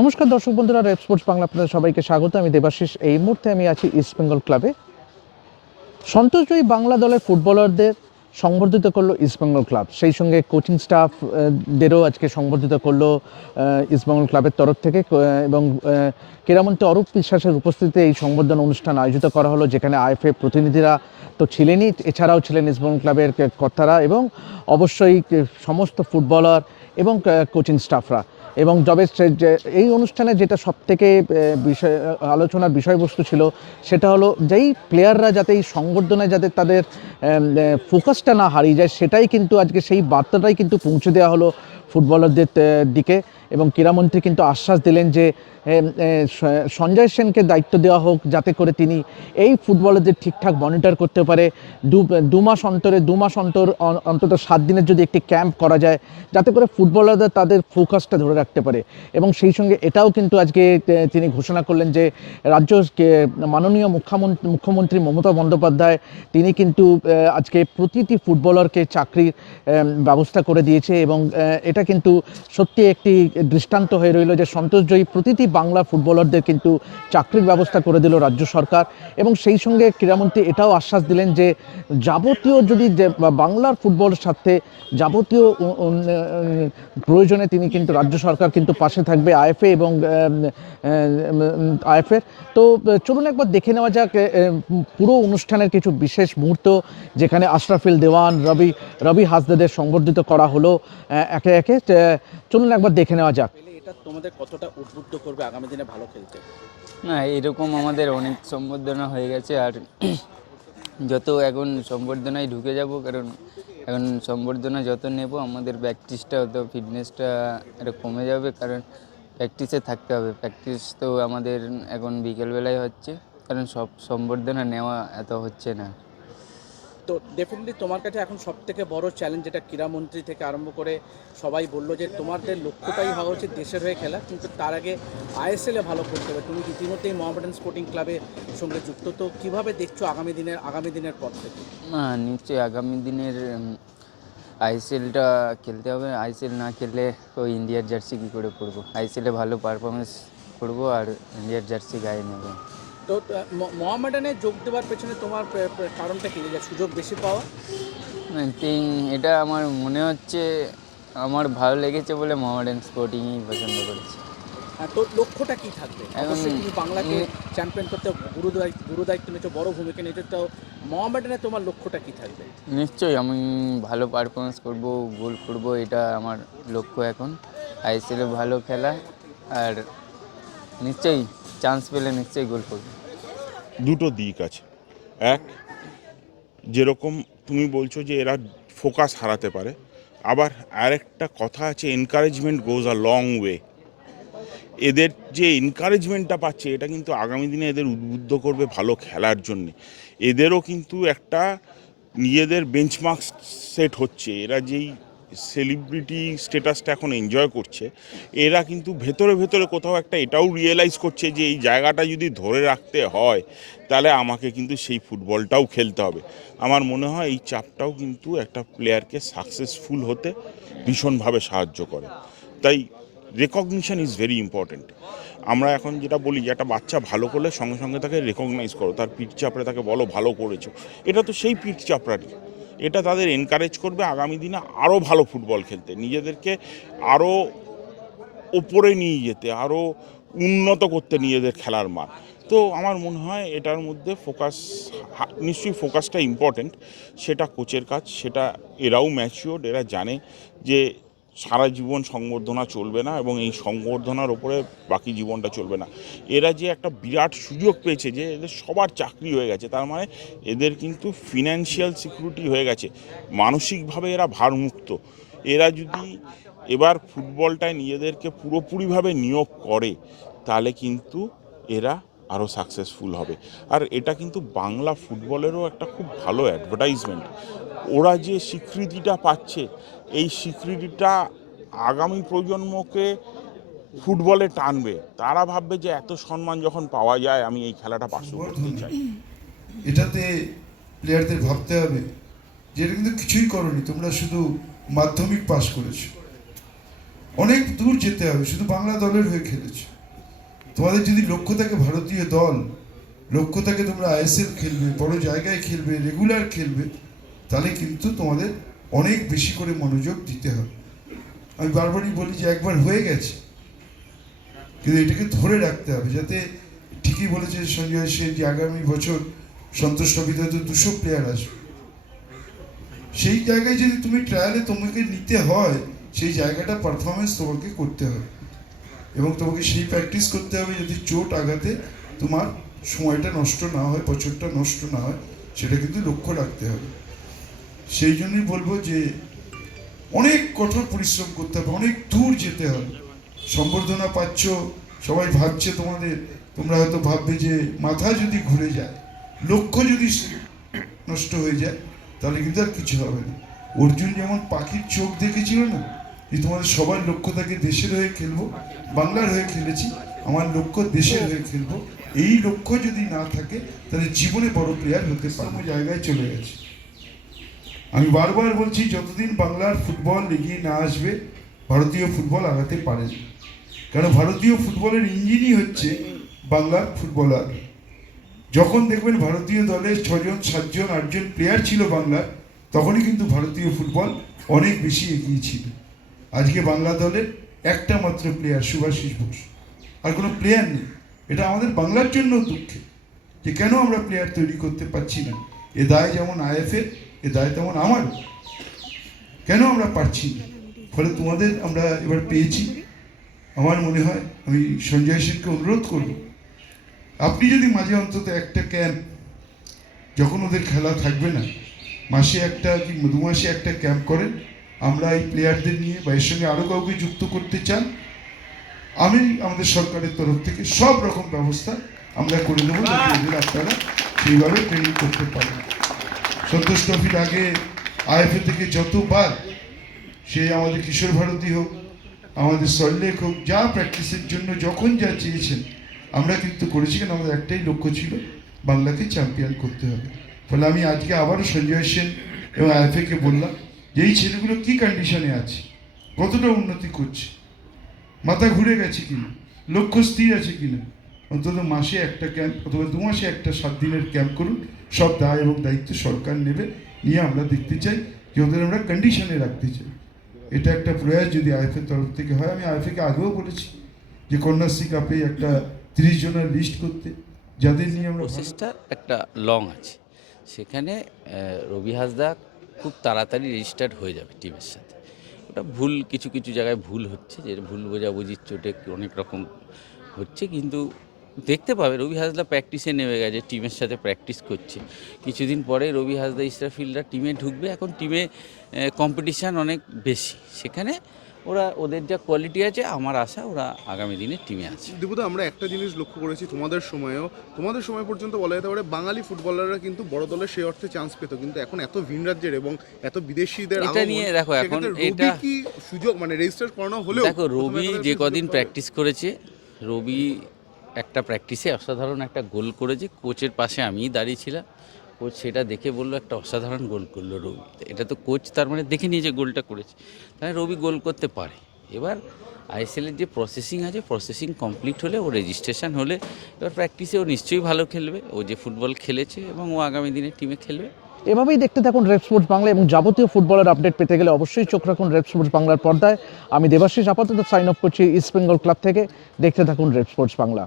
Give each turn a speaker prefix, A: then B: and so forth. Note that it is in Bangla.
A: নমস্কার দর্শক বন্ধুরা রেড স্পোর্টস বাংলা আপনাদের সবাইকে স্বাগত। আমি দেবাশিস। এই মুহূর্তে আমি আছি ইস্ট বেঙ্গল ক্লাবে সন্তোষজয়ী বাংলা দলের ফুটবলারদের সংবর্ধিত করল ইস্টবেঙ্গল ক্লাব সেই সঙ্গে কোচিং স্টাফ দেরও আজকে সংবর্ধিত করল ইস্টবেঙ্গল ক্লাবের তরফ থেকে। এবং ক্রীড়ামন্ত্রী অরূপ বিশ্বাসের উপস্থিতিতে এই সংবর্ধনা অনুষ্ঠান আয়োজিত করা হলো, যেখানে আইএফএ প্রতিনিধিরা তো ছিলেনই, এছাড়াও ছিলেন ইস্টবেঙ্গল ক্লাবের কর্তারা এবং অবশ্যই সমস্ত ফুটবলার এবং কোচিং স্টাফরা এবং যে এই অনুষ্ঠানে যেটা সব থেকে বিষয়, আলোচনার বিষয়বস্তু ছিল সেটা হলো যেই প্লেয়াররা যাতে এই সংবর্ধনায় যাতে তাদের ফোকাসটা না হারিয়ে যায় সেটাই কিন্তু আজকে সেই বার্তাটাই কিন্তু পৌঁছে দেওয়া হলো ফুটবলারদের দিকে। এবং ক্রীড়ামন্ত্রী কিন্তু আশ্বাস দিলেন যে সঞ্জয় সেনকে দায়িত্ব দেওয়া হোক যাতে করে তিনি এই ফুটবলারদের ঠিকঠাক মনিটর করতে পারে। দু দু মাস অন্তরে, দু মাস অন্তর অন্তত সাত দিনের যদি একটি ক্যাম্প করা যায়, যাতে করে ফুটবলাররা তাদের ফোকাসটা ধরে রাখতে পারে। এবং সেই সঙ্গে এটাও কিন্তু আজকে তিনি ঘোষণা করলেন যে, রাজ্য মাননীয় মুখ্যমন্ত্রী মুখ্যমন্ত্রী মমতা বন্দ্যোপাধ্যায়, তিনি কিন্তু আজকে প্রতিটি ফুটবলারকে চাকরির ব্যবস্থা করে দিয়েছে এবং এটা কিন্তু সত্যি একটি দৃষ্টান্ত হয়ে রইল যে সন্তোষজয়ী প্রতিটি বাংলা ফুটবলারদের কিন্তু চাকরির ব্যবস্থা করে দিল রাজ্য সরকার। এবং সেই সঙ্গে ক্রীড়ামন্ত্রী এটাও আশ্বাস দিলেন যে যাবতীয় যদি বাংলার ফুটবলের সাথে যাবতীয় প্রয়োজনে তিনি কিন্তু রাজ্য সরকার কিন্তু পাশে থাকবে আইএফএ এবং আইএফএর তো চলুন একবার দেখে নেওয়া যাক পুরো অনুষ্ঠানের কিছু বিশেষ মুহূর্ত যেখানে আশরাফিল দেওয়ান, রবি রবি হাসদাদের সংবর্ধিত করা হলো একে একে। চলুন একবার দেখে নেওয়া যাক।
B: এটা তোমাদের কতটা উদ্বুদ্ধ করবে আগামী দিনে ভালো খেলতে?
C: না এরকম আমাদের অনেক সম্বর্ধনা হয়ে গেছে আর যত এখন সম্বর্ধনায় ঢুকে যাব কারণ এখন সম্বর্ধনা যত নেব আমাদের প্র্যাকটিসটা অত ফিটনেসটা এটা কমে যাবে কারণ প্র্যাকটিসে থাকতে হবে। প্র্যাকটিস তো আমাদের এখন বিকেলবেলায় হচ্ছে কারণ সব সম্বর্ধনা নেওয়া এত হচ্ছে না।
B: তো ডেফিনেটলি তোমার কাছে এখন সব থেকে বড় চ্যালেঞ্জ যেটা ক্রীড়ামন্ত্রী থেকে আরম্ভ করে সবাই বলল যে তোমাদের লক্ষ্যটাই হওয়া উচিত দেশের হয়ে খেলা, কিন্তু তার আগে আইএসএলে ভালো করতে হবে। তুমি ইতিমধ্যেই মোহামেডান স্পোর্টিং ক্লাবের সঙ্গে যুক্ত, তো কীভাবে দেখছ আগামী দিনের আগামী দিনের পর থেকে?
C: না, নিশ্চয়ই আগামী দিনের আইসিএলটা খেলতে হবে। আইসিএল না খেললে তো ইন্ডিয়ার জার্সি কী করে পরবো? আইসিএলে ভালো পারফরমেন্স করব আর ইন্ডিয়ার জার্সি গায়ে নেব।
B: তো মোহামেডানে যোগ দেওয়ার পেছনে তোমার কারণটা কি? সুযোগ বেশি পাওয়া?
C: আই এটা আমার মনে হচ্ছে আমার ভালো লেগেছে বলে মোহামেডান স্পোর্টিংই পছন্দ করেছি।
B: আর তোর লক্ষ্যটা কি থাকবে? অবশ্যই তুমি বাংলাকে চ্যাম্পিয়ন করতে গুরু দায়িত্ব গুরু দায়িত্ব নিয়েছো বড় ভূমিকা নিয়েছো তো মোহামেডানে তোমার লক্ষ্যটা কি থাকবে?
C: নিশ্চয়ই আমি ভালো পারফরমেন্স করব গোল করব এটা আমার লক্ষ্য এখন। আইসিএলে ভালো খেলা আর নিশ্চয়ই চান্স পেলে নিশ্চয়ই গোল করব।
D: দুটো দিক আছে। এক, যেরকম তুমি বলছো যে এরা ফোকাস হারাতে পারে, আবার আরেকটা কথা আছে encouragement goes a long way এদের যে এনকারেজমেন্টটা পাচ্ছে, এটা কিন্তু আগামী দিনে এদের উদ্বুদ্ধ করবে ভালো খেলার জন্য। এদেরও কিন্তু একটা নিজেদের বেঞ্চমার্ক সেট হচ্ছে। এরা যেই সেলিব্রিটি স্টেটাসটা এখন এনজয় করছে, এরা কিন্তু ভেতরে ভেতরে কোথাও একটা এটাও রিয়েলাইজ করছে যে এই জায়গাটা যদি ধরে রাখতে হয়, তাহলে আমাকে কিন্তু সেই ফুটবলটাও খেলতে হবে। আমার মনে হয় এই চাপটাও কিন্তু একটা প্লেয়ারকে সাকসেসফুল হতে ভীষণভাবে সাহায্য করে। তাই রেকগনিশন ইজ ভেরি ইম্পর্ট্যান্ট আমরা এখন যেটা বলি যে একটা বাচ্চা ভালো করলে সঙ্গে সঙ্গে তাকে রেকগনাইজ করো, তার পিঠ চাপড়ে তাকে বলো ভালো করেছ। এটা তো সেই পিঠ চাপড়ারই। এটা তাদের এনকারেজ করবে আগামী দিনে আরও ভালো ফুটবল খেলতে, নিজেদেরকে আরও ওপরে নিয়ে যেতে আরও উন্নত করতে নিজেদের খেলার মান। তো আমার মনে হয় এটার মধ্যে ফোকাস নিশ্চয়ই ফোকাসটা ইম্পর্টেন্ট সেটা কোচের কাজ, সেটা এরাও ম্যাচিওর এরা জানে যে সারা জীবন সংবর্ধনা চলবে না এবং এই সংবর্ধনার ওপরে বাকি জীবনটা চলবে না। এরা যে একটা বিরাট সুযোগ পেয়েছে যে এদের সবার চাকরি হয়ে গেছে, তার মানে এদের কিন্তু ফিনান্সিয়াল সিকিউরিটি হয়ে গেছে, মানসিকভাবে এরা ভারমুক্ত। এরা যদি এবার ফুটবলটায় নিজেদেরকে পুরোপুরিভাবে নিয়োগ করে, তাহলে কিন্তু এরা আরও সাকসেসফুল হবে। আর এটা কিন্তু বাংলা ফুটবলেরও একটা খুব ভালো অ্যাডভার্টাইজমেন্ট ওরা যে স্বীকৃতিটা পাচ্ছে এই স্বীকৃতিটা আগামী প্রজন্মকে ফুটবলে টানবে। তারা ভাববে যে এত সম্মান যখন পাওয়া যায় আমি এই খেলাটা পার্শ্ব করতে চাই।
E: এটাতে প্লেয়ারদের ভাবতে হবে যে এটা কিন্তু কিছুই করনি তোমরা শুধু মাধ্যমিক পাস করেছ। অনেক দূর যেতে হবে শুধু বাংলা দলের হয়ে খেলেছো। তোমাদের যদি লক্ষ্য থাকে ভারতীয় দল লক্ষ্য থাকে তোমরা আইএসএল খেলবে বড় জায়গায় খেলবে রেগুলার খেলবে তাহলে কিন্তু তোমাদের অনেক বেশি করে মনোযোগ দিতে হবে। আমি বারবারই বলি যে একবার হয়ে গেছে। কিন্তু এটাকে ধরে রাখতে হবে যাতে ঠিকই বলেছে সঞ্জয় সেন যে আগামী বছর সন্তোষ ট্রফিতে হয়তো দুশো প্লেয়ার আসবে। সেই জায়গায় যদি তুমি ট্রায়ালে তোমাকে নিতে হয়, সেই জায়গাটা পারফরমেন্স তোমাকে করতে হবে। এবং তোমাকে সেই প্র্যাকটিস করতে হবে যদি চোট আঘাতে তোমার সময়টা নষ্ট না হয়, বছরটা নষ্ট না হয়, সেটা কিন্তু লক্ষ্য রাখতে হবে। সেই জন্যই বলব যে অনেক কঠোর পরিশ্রম করতে হবে, অনেক দূর যেতে হবে। সম্বর্ধনা পাচ্ছ, সবাই ভাবছে তোমাদের, তোমরা হয়তো ভাববে যে মাথা যদি ঘুরে যায়, লক্ষ্য যদি নষ্ট হয়ে যায়, তাহলে কিন্তু আর কিছু হবে না। অর্জুন যেমন পাখির চোখ দেখেছিল না, যে তোমাদের সবার লক্ষ্য থাকে দেশের হয়ে খেলব, বাংলার হয়ে খেলেছি, আমার লক্ষ্য দেশের হয়ে খেলব, এই লক্ষ্য যদি না থাকে, তাহলে জীবনে বড় প্লেয়ার হতে পারব জায়গায় চলে গেছে। আমি বারবার বলছি, যতদিন বাংলার ফুটবল এগিয়ে না আসবে, ভারতীয় ফুটবল আগাতে পারে কারণ ভারতীয় ফুটবলের ইঞ্জিনই হচ্ছে বাংলার ফুটবলার যখন দেখবেন ভারতীয় দলে ছজন, সাতজন, আটজন প্লেয়ার ছিল বাংলার, তখনই কিন্তু ভারতীয় ফুটবল অনেক বেশি এগিয়ে ছিল। আজকে বাংলা দলের একটা মাত্র প্লেয়ার সুভাষিস বোস। আর কোনো প্লেয়ার নেই। এটা আমাদের বাংলার জন্য দুঃখে যে কেন আমরা প্লেয়ার তৈরি করতে পারছি না? এ দায় যেমন আইএফের এ দায় তেমন আমার। কেন আমরা পারছি না? ফলে তোমাদের আমরা এবার পেয়েছি। আমার মনে হয় আমি সঞ্জয় সেনকে অনুরোধ করব আপনি যদি মাঝে অন্তত একটা ক্যাম্প যখন ওদের খেলা থাকবে না মাসে একটা কি দু মাসে একটা ক্যাম্প করেন আমরা এই প্লেয়ারদের নিয়ে বা এর সঙ্গে আরও কাউকে যুক্ত করতে চান আমি আমাদের সরকারের তরফ থেকে সব রকম ব্যবস্থা আমরা করে দেবো আপনারা সেইভাবে ট্রেনিং করতে পারেন। সন্তোষ ট্রফির আগে আইএফএ থেকে যতবার সে আমাদের কিশোর ভারতী হোক, আমাদের সল্লেখ হোক, যা প্র্যাকটিসের জন্য যখন যা চেয়েছেন, আমরা কিন্তু করেছি কেন? আমাদের একটাই লক্ষ্য ছিল বাংলাকে চ্যাম্পিয়ন করতে হবে। ফলে আমি আজকে আবারও সঞ্জয় সেন এবং আইএফএকে বললাম যে এই ছেলেগুলো কী কন্ডিশনে আছে? কতটা উন্নতি করছে? মাথা ঘুরে গেছে কিনা? লক্ষ্য স্থির আছে কিনা? অন্তত মাসে একটা ক্যাম্প অথবা দু মাসে একটা সাত দিনের ক্যাম্প করুন। সব দায় এবং দায়িত্ব সরকার নেবে, নিয়ে আমরা দেখতে চাই যে ওদের আমরা কন্ডিশনে রাখতে চাই। এটা একটা প্রয়াস যদি আইএফের তরফ থেকে হয়, আমি আইএফএকে আগেও বলেছি যে কন্যাশ্রী কাপে একটা তিরিশ জনের লিস্ট করতে, যাদের নিয়ে আমরা
F: প্রসেসটা একটা লং আছে। সেখানে রবি হাসদা খুব তাড়াতাড়ি রেজিস্টার্ড হয়ে যাবে টিমের সাথে। ওটা ভুল, কিছু কিছু জায়গায় ভুল হচ্ছে, যে ভুল বোঝাবুঝির চোটে অনেক রকম হচ্ছে, কিন্তু দেখতে পাবে। রবি হাসদা প্র্যাকটিসে নেমে গেছে টিমের সাথে প্র্যাকটিস করছে। কিছুদিন পরে রবি হাসদা ইসরাফিলরা টিমে ঢুকবে। এখন টিমে কম্পিটিশান অনেক বেশি। সেখানে ওরা ওদের যা কোয়ালিটি আছে আমার আশা ওরা আগামী দিনে টিমে আছে।
G: দেবুদা আমরা একটা জিনিস লক্ষ্য করেছি তোমাদের সময়েও। তোমাদের সময় পর্যন্ত বলা যেতে পারে বাঙালি ফুটবলাররা কিন্তু বড় দলের সেই অর্থে চান্স পেত। কিন্তু এখন এত ভিন রাজ্যের এবং এত বিদেশিদের
F: এটা নিয়ে দেখো এখন এটা-
G: কি সুযোগ মানে রেজিস্টার করানো হলেও
F: দেখো রবি যে কদিন প্র্যাকটিস করেছে রবি একটা প্র্যাকটিসে অসাধারণ একটা গোল করেছে কোচের পাশে আমিই দাঁড়িয়েছিলাম। কোচ সেটা দেখে বলল, একটা অসাধারণ গোল করল রবি। এটা তো কোচ তার মানে দেখে নিয়ে যে গোলটা করেছে। তাহলে রবি গোল করতে পারে। এবার আইএসএলের যে প্রসেসিং আছে প্রসেসিং কমপ্লিট হলে, ও রেজিস্ট্রেশন হলে, এবার প্র্যাকটিসে ও নিশ্চয়ই ভালো খেলবে। ও যে ফুটবল খেলেছে এবং ও আগামী দিনে টিমে খেলবে।
A: এভাবেই দেখতে থাকুন রেড স্পোর্টস বাংলা এবং যাবতীয় ফুটবলের আপডেট পেতে গেলে অবশ্যই চোখ রাখুন রেড স্পোর্টস বাংলার পর্দায়। আমি দেবাশিস আপাতত সাইন আপ করছি ইস্ট বেঙ্গল ক্লাব থেকে। দেখতে থাকুন রেড স্পোর্টস বাংলা